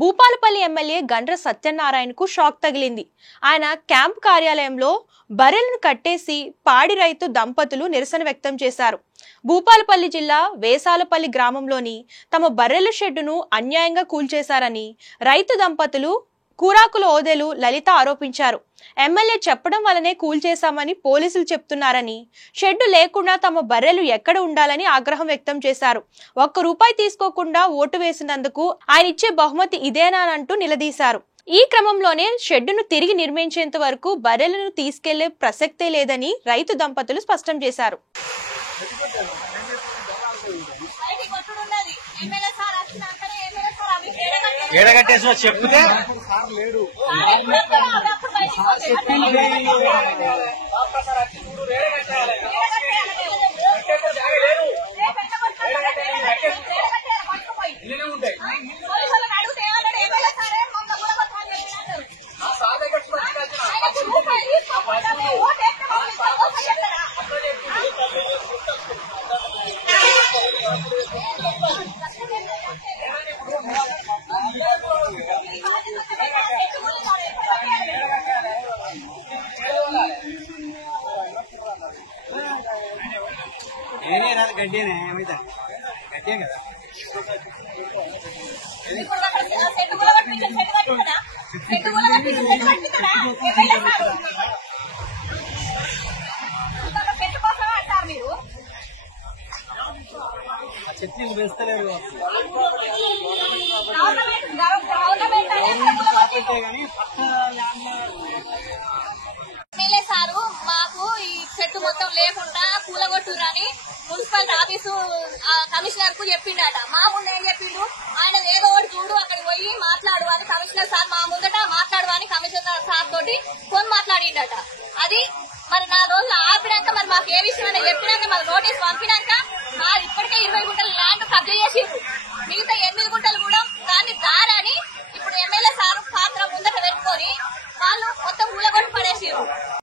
Bhupalpally MLA Gandra సత్యనారాయణకు shock తగిలింది. ఆయన camp కార్యాలయంలో బర్రెలను కట్టేసి పాడి రైతు దంపతులు నిరసన వ్యక్తం చేశారు. భూపాలపల్లి జిల్లా వేసాలపల్లి గ్రామంలోని తమ బర్రెల షెడ్డును అన్యాయంగా కూల్చేశారని రైతు దంపతులు కూరాకుల ఓదెలు లలిత ఆరోపించారు. ఎమ్మెల్యే చెప్పడం వల్లనే కూల్చేశామని పోలీసులు చెప్తున్నారని, షెడ్డు లేకుండా తమ బర్రెలు ఎక్కడ ఉండాలని ఆగ్రహం వ్యక్తం చేశారు. ₹1 తీసుకోకుండా ఓటు వేసినందుకు ఆయన ఇచ్చే బహుమతి ఇదేనానంటూ నిలదీశారు. ఈ క్రమంలోనే షెడ్డును తిరిగి నిర్మించేంత వరకు బర్రెలను తీసుకెళ్లే ప్రసక్తే లేదని రైతు దంపతులు స్పష్టం చేశారు. చెప్తే గడ్డేనే ఏమైతే గడ్డే కదా చెట్లు వేస్తలేరు సారు మాకు ఈ చెట్టు మొత్తం లేకుండా కూలగొట్టురని మున్సిపాలిటీ ఆఫీసు కమిషనర్ కు చెప్పిండట. మా ముందు ఏం చెప్పిండు,